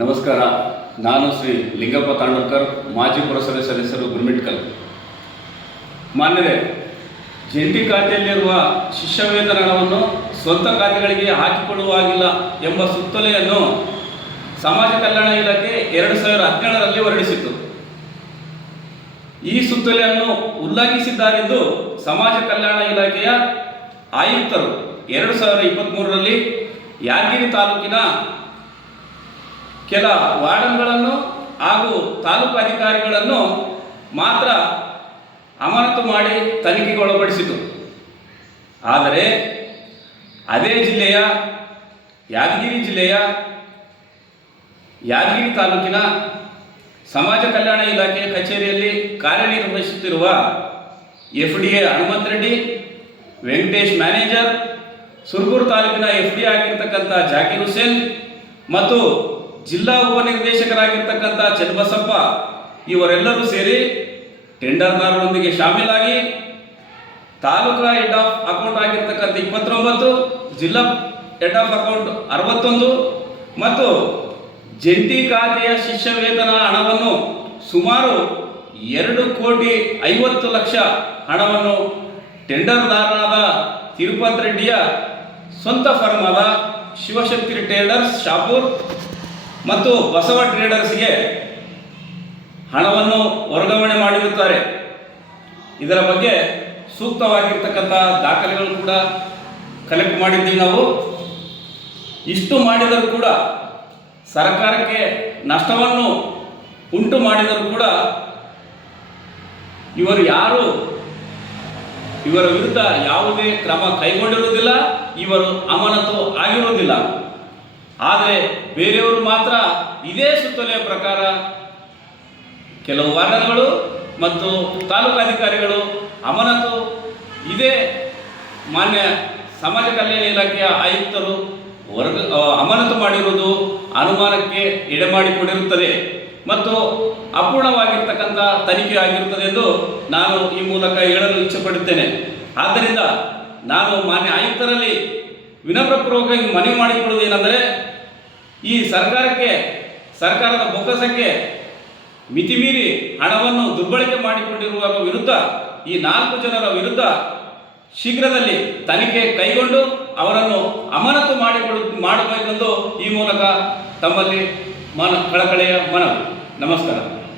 ನಮಸ್ಕಾರ. ನಾನು ಶ್ರೀ ಲಿಂಗಪ್ಪ ತಾಂಡೂರ್ಕರ್ ಮಾಜಿ ಪುರಸಭೆ ಸದಸ್ಯರು ಗುರುಮಿಟ್ಕಲ್. ಮಾನ್ಯರೇ ಜಂಟಿ ಖಾತೆಯಲ್ಲಿರುವ ಶಿಷ್ಯವೇತನ ಹಣವನ್ನು ಸ್ವಂತ ಖಾತೆಗಳಿಗೆ ಹಾಕಿಕೊಳ್ಳುವಾಗಿಲ್ಲ ಎಂಬ ಸುತ್ತಲೆಯನ್ನು ಸಮಾಜ ಕಲ್ಯಾಣ ಇಲಾಖೆ ಎರಡು ಸಾವಿರದ ಹದಿನೇಳರಲ್ಲಿ ಹೊರಡಿಸಿತ್ತು. ಈ ಸುತ್ತಲೆಯನ್ನು ಉಲ್ಲಂಘಿಸಿದ್ದಾರೆಂದು ಸಮಾಜ ಕಲ್ಯಾಣ ಇಲಾಖೆಯ ಆಯುಕ್ತರು. ಎರಡು ಸಾವಿರದ ಇಪ್ಪತ್ತ್ಮೂರರಲ್ಲಿ ಯಾದಗಿರಿ ತಾಲೂಕಿನ ಕೆಲ ವಾರ್ಡನ್ಗಳನ್ನು ಹಾಗೂ ತಾಲೂಕು ಅಧಿಕಾರಿಗಳನ್ನು ಮಾತ್ರ ಅಮಾನತು ಮಾಡಿ ತನಿಖೆಗೆ ಒಳಪಡಿಸಿತು. ಆದರೆ ಅದೇ ಜಿಲ್ಲೆಯ ಯಾದಗಿರಿ ಜಿಲ್ಲೆಯ ಯಾದಗಿರಿ ತಾಲೂಕಿನ ಸಮಾಜ ಕಲ್ಯಾಣ ಇಲಾಖೆ ಕಚೇರಿಯಲ್ಲಿ ಕಾರ್ಯನಿರ್ವಹಿಸುತ್ತಿರುವ F D A Hanumantha Reddy, Venkatesh manager, Surguru ತಾಲೂಕಿನ ಎಫ್ ಡಿ ಆಗಿರ್ತಕ್ಕಂಥ ಜಾಕಿರ್ ಹುಸೇನ್ ಮತ್ತು ಜಿಲ್ಲಾ ಉಪನಿರ್ದೇಶಕರಾಗಿರ್ತಕ್ಕಂಥ ಚನ್ನಬಸಪ್ಪ ಇವರೆಲ್ಲರೂ ಸೇರಿ ಟೆಂಡರ್ದಾರರೊಂದಿಗೆ ಶಾಮೀಲಾಗಿ ತಾಲೂಕಾ ಹೆಡ್ ಆಫ್ ಅಕೌಂಟ್ ಆಗಿರ್ತಕ್ಕಂಥ ಇಪ್ಪತ್ತೊಂಬತ್ತು, ಜಿಲ್ಲಾ ಹೆಡ್ ಆಫ್ ಅಕೌಂಟ್ ಅರವತ್ತೊಂದು ಮತ್ತು ಜಂಟಿ ಖಾತೆಯ ಶಿಷ್ಯ ವೇತನ ಹಣವನ್ನು ಸುಮಾರು ಎರಡು ಕೋಟಿ ಐವತ್ತು ಲಕ್ಷ ಹಣವನ್ನು ಟೆಂಡರ್ದಾರನಾದ ತಿರುಪತಿ ರೆಡ್ಡಿಯ ಸ್ವಂತ ಫರ್ಮಾದ ಶಿವಶಕ್ತಿ ಟೇಲರ್ಸ್ ಶಾಪೂರ್ ಮತ್ತು ಬಸವ ಟ್ರೇಡರ್ಸ್ಗೆ ಹಣವನ್ನು ವರ್ಗಾವಣೆ ಮಾಡಿರುತ್ತಾರೆ. ಇದರ ಬಗ್ಗೆ ಸೂಕ್ತವಾಗಿರ್ತಕ್ಕಂಥ ದಾಖಲೆಗಳು ಕೂಡ ಕಲೆಕ್ಟ್ ಮಾಡಿದ್ದೀವಿ ನಾವು. ಇಷ್ಟು ಮಾಡಿದರೂ ಕೂಡ ಸರ್ಕಾರಕ್ಕೆ ನಷ್ಟವನ್ನು ಉಂಟು ಮಾಡಿದರೂ ಕೂಡ ಇವರು ಯಾರು? ಇವರ ವಿರುದ್ಧ ಯಾವುದೇ ಕ್ರಮ ಕೈಗೊಂಡಿರುವುದಿಲ್ಲ, ಇವರು ಅಮಾನತು ಆಗಿರುವುದಿಲ್ಲ. ಆದರೆ ಬೇರೆಯವರು ಮಾತ್ರ ಇದೇ ಸುತ್ತೋಲೆಯ ಪ್ರಕಾರ ಕೆಲವು ವಾರ್ಡನ್ಗಳು ಮತ್ತು ತಾಲೂಕು ಅಧಿಕಾರಿಗಳು ಅಮಾನತು ಇದೇ ಮಾನ್ಯ ಸಮಾಜ ಕಲ್ಯಾಣ ಇಲಾಖೆಯ ಆಯುಕ್ತರು ವರ್ಗ ಅಮಾನತು ಮಾಡಿರುವುದು ಅನುಮಾನಕ್ಕೆ ಎಡೆಮಾಡಿಕೊಂಡಿರುತ್ತದೆ ಮತ್ತು ಅಪೂರ್ಣವಾಗಿರ್ತಕ್ಕಂಥ ತನಿಖೆ ಆಗಿರುತ್ತದೆ ಎಂದು ನಾನು ಈ ಮೂಲಕ ಹೇಳಲು ಇಚ್ಛೆಪಡುತ್ತೇನೆ. ಆದ್ದರಿಂದ ನಾನು ಮಾನ್ಯ ಆಯುಕ್ತರಲ್ಲಿ ವಿನಮ್ರಪೂರ್ವಕವಾಗಿ ಮನವಿ ಮಾಡಿಕೊಳ್ಳುವುದೇನೆಂದರೆ ಈ ಸರ್ಕಾರಕ್ಕೆ, ಸರ್ಕಾರದ ಬೊಕ್ಕಸಕ್ಕೆ ಮಿತಿಮೀರಿ ಹಣವನ್ನು ದುರ್ಬಳಕೆ ಮಾಡಿಕೊಂಡಿರುವ ವಿರುದ್ಧ, ಈ ನಾಲ್ಕು ಜನರ ವಿರುದ್ಧ ಶೀಘ್ರದಲ್ಲಿ ತನಿಖೆ ಕೈಗೊಂಡು ಅವರನ್ನು ಅಮಾನತು ಮಾಡಿಕೊಳ್ಳು ಮಾಡಬೇಕೆಂದು ಈ ಮೂಲಕ ತಮ್ಮಲ್ಲಿ ಮನ, ಕಳಕಳೆಯ ಮನವಿ. ನಮಸ್ಕಾರ.